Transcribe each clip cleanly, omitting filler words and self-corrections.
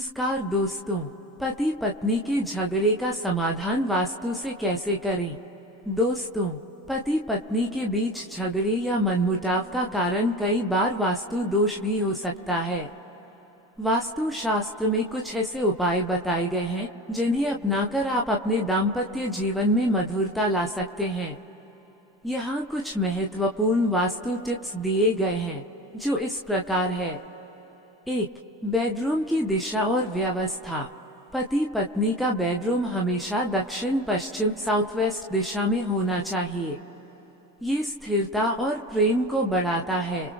नमस्कार दोस्तों, पति पत्नी के झगड़े का समाधान वास्तु से कैसे करें। दोस्तों, पति पत्नी के बीच झगड़े या मनमुटाव का कारण कई बार वास्तु दोष भी हो सकता है। वास्तु शास्त्र में कुछ ऐसे उपाय बताए गए हैं जिन्हें अपनाकर आप अपने दाम्पत्य जीवन में मधुरता ला सकते हैं। यहाँ कुछ महत्वपूर्ण वास्तु टिप्स दिए गए हैं जो इस प्रकार है। 1. बेडरूम की दिशा और व्यवस्था। पति पत्नी का बेडरूम हमेशा दक्षिण पश्चिम साउथ वेस्ट दिशा में होना चाहिए। ये स्थिरता और प्रेम को बढ़ाता है।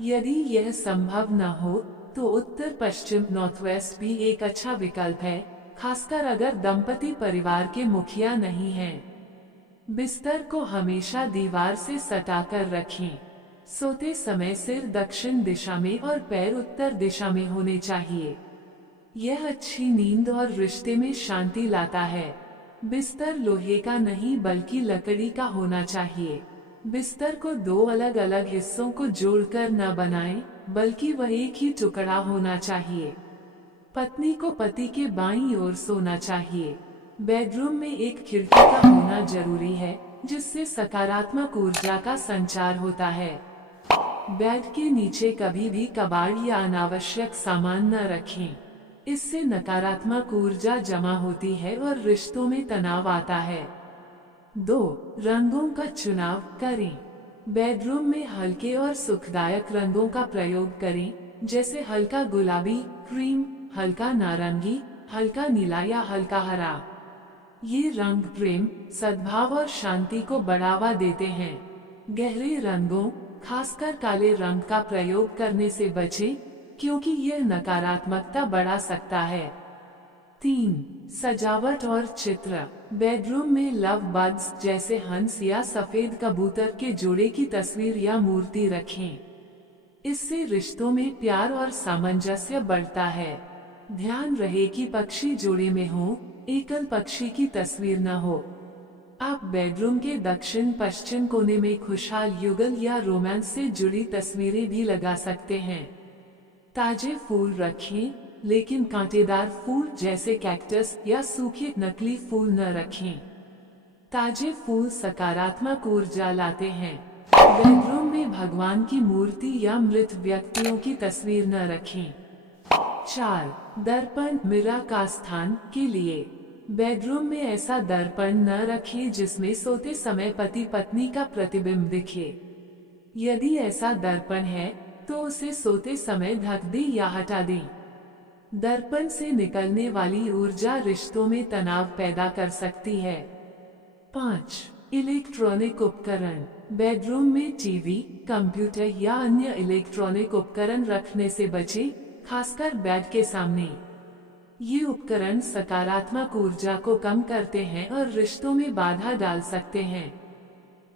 यदि यह संभव न हो तो उत्तर पश्चिम नॉर्थ वेस्ट भी एक अच्छा विकल्प है, खासकर अगर दंपति परिवार के मुखिया नहीं हैं। बिस्तर को हमेशा दीवार से सटाकर रखें। सोते समय सिर दक्षिण दिशा में और पैर उत्तर दिशा में होने चाहिए। यह अच्छी नींद और रिश्ते में शांति लाता है। बिस्तर लोहे का नहीं बल्कि लकड़ी का होना चाहिए। बिस्तर को दो अलग अलग हिस्सों को जोड़कर न बनाएं, बल्कि वह एक ही टुकड़ा होना चाहिए। पत्नी को पति के बाईं ओर सोना चाहिए। बेडरूम में एक खिड़की का होना जरूरी है जिससे सकारात्मक ऊर्जा का संचार होता है। बेड के नीचे कभी भी कबाड़ या अनावश्यक सामान न रखें। इससे नकारात्मक ऊर्जा जमा होती है और रिश्तों में तनाव आता है। 2. रंगों का चुनाव करें। बेडरूम में हल्के और सुखदायक रंगों का प्रयोग करें, जैसे हल्का गुलाबी, क्रीम, हल्का नारंगी, हल्का नीला या हल्का हरा। ये रंग प्रेम, सद्भाव और शांति को बढ़ावा देते हैं। गहरे रंगों, खासकर काले रंग का प्रयोग करने से बचें, क्योंकि यह नकारात्मकता बढ़ा सकता है। 3. सजावट और चित्र। बेडरूम में लव बर्ड्स जैसे हंस या सफेद कबूतर के जोड़े की तस्वीर या मूर्ति रखें। इससे रिश्तों में प्यार और सामंजस्य बढ़ता है। ध्यान रहे कि पक्षी जोड़े में हो, एकल पक्षी की तस्वीर न हो। आप बेडरूम के दक्षिण पश्चिम कोने में खुशहाल युगल या रोमांस से जुड़ी तस्वीरें भी लगा सकते हैं। ताजे फूल रखें, लेकिन कांटेदार फूल जैसे कैक्टस या सूखे नकली फूल न रखें। ताजे फूल सकारात्मक ऊर्जा लाते हैं। बेडरूम में भगवान की मूर्ति या मृत व्यक्तियों की तस्वीर न रखें। 4. दर्पण मिरर का स्थान के लिए। बेडरूम में ऐसा दर्पण न रखें जिसमें सोते समय पति पत्नी का प्रतिबिंब दिखे। यदि ऐसा दर्पण है तो उसे सोते समय ढक दें या हटा दें। दर्पण से निकलने वाली ऊर्जा रिश्तों में तनाव पैदा कर सकती है। 5. इलेक्ट्रॉनिक उपकरण। बेडरूम में टीवी, कंप्यूटर या अन्य इलेक्ट्रॉनिक उपकरण रखने से बचें, खासकर बेड के सामने। ये उपकरण सकारात्मक ऊर्जा को कम करते हैं और रिश्तों में बाधा डाल सकते हैं।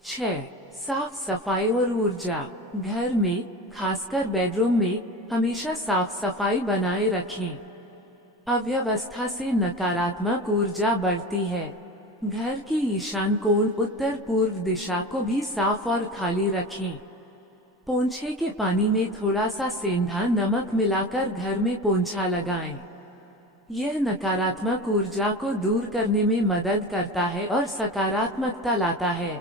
6. साफ सफाई और ऊर्जा। घर में, खासकर बेडरूम में, हमेशा साफ सफाई बनाए रखें। अव्यवस्था से नकारात्मक ऊर्जा बढ़ती है। घर की ईशान कोण उत्तर पूर्व दिशा को भी साफ और खाली रखें। पोंछे के पानी में थोड़ा सा सेंधा नमक मिलाकर घर में पोंछा लगाएं। यह नकारात्मक ऊर्जा को दूर करने में मदद करता है और सकारात्मकता लाता है।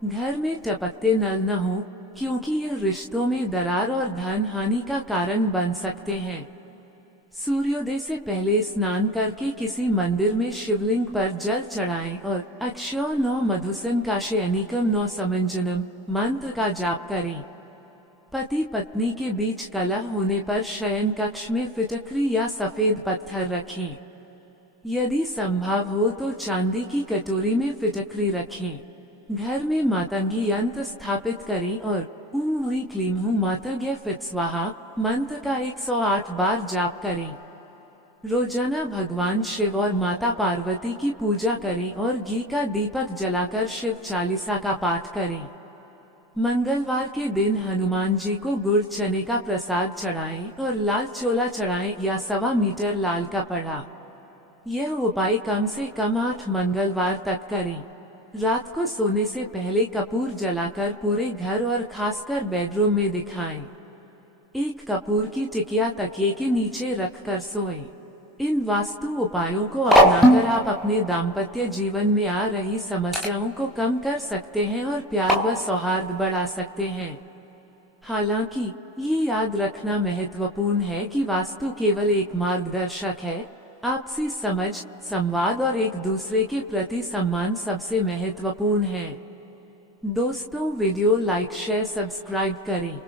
घर में टपकते नल न हो, क्योंकि यह रिश्तों में दरार और धन हानि का कारण बन सकते हैं। सूर्योदय से पहले स्नान करके किसी मंदिर में शिवलिंग पर जल चढ़ाएं और अक्षयो नौ मधुसन काशयनिकम नौ समंजनम मंत्र का जाप करें। पति पत्नी के बीच कलह होने पर शयन कक्ष में फिटकरी या सफेद पत्थर रखें। यदि संभव हो तो चांदी की कटोरी में फिटकरी रखें। घर में मातंगी यंत्र स्थापित करें और ऊं हुई क्लीम हूं मातंग्य फित्स्वाहा मंत्र का 108 बार जाप करें। रोजाना भगवान शिव और माता पार्वती की पूजा करें और घी का दीपक जलाकर शिव चालीसा का पाठ करें। मंगलवार के दिन हनुमान जी को गुड़ चने का प्रसाद चढ़ाएं और लाल चोला चढ़ाएं या 1.25 मीटर लाल कपड़ा। यह उपाय कम से कम 8 मंगलवार तक करें। रात को सोने से पहले कपूर जलाकर पूरे घर और खासकर बेडरूम में दिखाएं। एक कपूर की टिकिया तकिए के नीचे रखकर सोएं। इन वास्तु उपायों को अपनाकर आप अपने दाम्पत्य जीवन में आ रही समस्याओं को कम कर सकते हैं और प्यार व सौहार्द बढ़ा सकते हैं। हालांकि ये याद रखना महत्वपूर्ण है कि वास्तु केवल एक मार्गदर्शक है। आपसी समझ, संवाद और एक दूसरे के प्रति सम्मान सबसे महत्वपूर्ण है। दोस्तों, वीडियो लाइक, शेयर, सब्सक्राइब करें।